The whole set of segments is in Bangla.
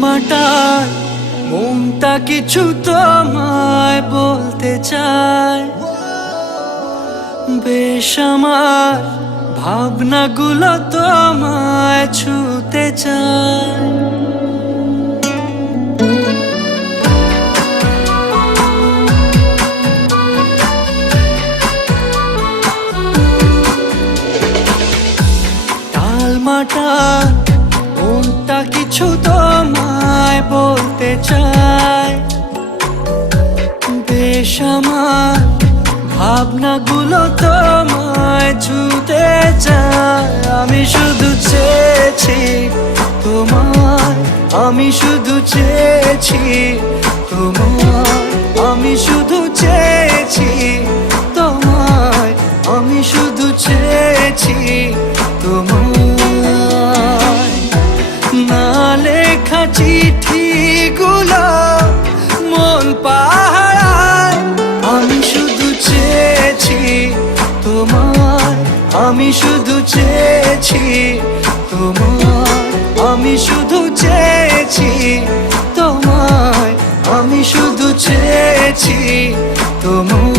টালমাটাল মনটা কিছু তোমায় বলতে চায়, বেশ আমার ভাবনাগুলো তোমায় ছুতে চায়। টালমাটাল মনটা কিছু তোমায় বলতে চায়, বেশ আমার ভাবনাগুলো তোমায় ছুতে চায়। আমি শুধু চেয়েছি তোমায়, আমি শুধু চেয়েছি তোমায়, আমি শুধু চেয়েছি তোমায়, আমি শুধু চেয়েছি তোমায়। না লেখা চিঠিগুলো মন পাহারায়, আমি শুধু চেয়েছি তোমায়, আমি শুধু চেয়েছি তোমায়, আমি শুধু চেয়েছি তোমায়, আমি শুধু চেয়েছি তোমায়।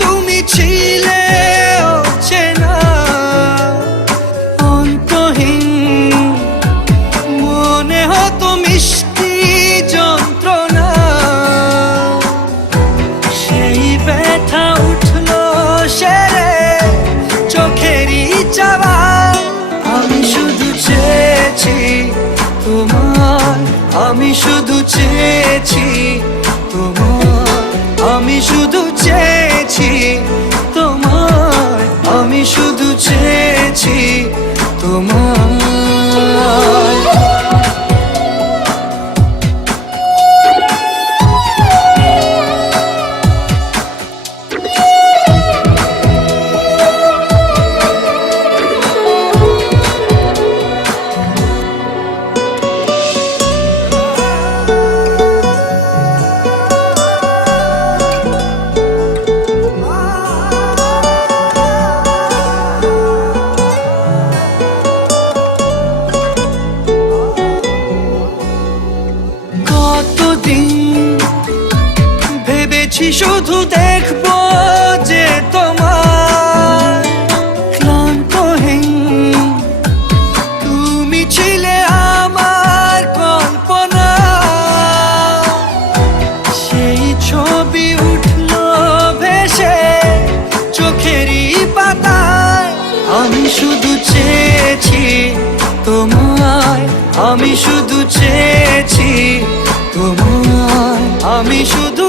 তুমি ছিলে অচেনা অন্তহীন, মনে হতো মিষ্টি যন্ত্রণা, সেই ব্যথা উঠলো সেরে চোখেরই চাওয়া। আমি শুধু চেয়েছি তোমায়, আমি শুধু চেয়েছি তোমায়, আমি শুধু চেয়েছি তোমায়, আমি শুধু চেয়েছি তোমায়। ভেবেছি শুধু দেখবো যে তোমার ক্লান্তহীন, তুমি ছিলে আমার কল্পনা, সেই ছবি উঠলো ভেসে চোখেরই পাতায়। আমি শুধু চেয়েছি তোমায়, আমি শুধু চেয়েছি তোমায়, আমি শুধু